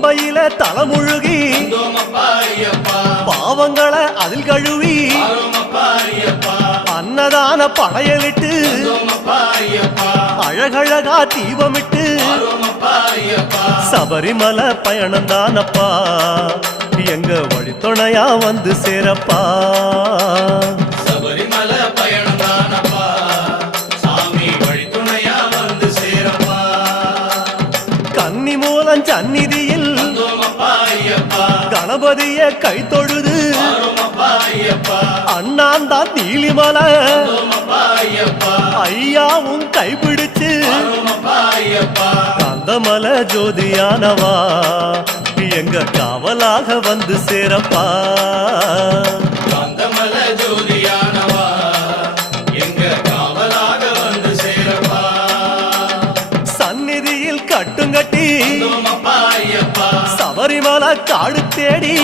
பம்பையில தலைமுழுகி பாவங்களை அதில் கழுவி அன்னதான படையலிட்டு அழகழகா தீபமிட்டு சபரிமலை பயணம் தானப்பா எங்க வழித்துணையா வந்து சேரப்பா. சபரிமலை பயணம் தானப்பா சாமி வழித்துணையா வந்து சேரப்பா. கன்னிமூலம் சந்நிதியில் கணபதிய கை தொழுது அண்ணாந்தான் நீலிமலை ஐயாவும் கைப்பிடிச்சு கந்தமலை ஜோதியானவா எங்க காவலாக வந்து சேரப்பா. கந்தமலை ஜோதியானவா எங்க காவலாக வந்து சேரப்பா. சந்நிதியில் கட்டுங்கட்டி சபரிமலை காடு தேடி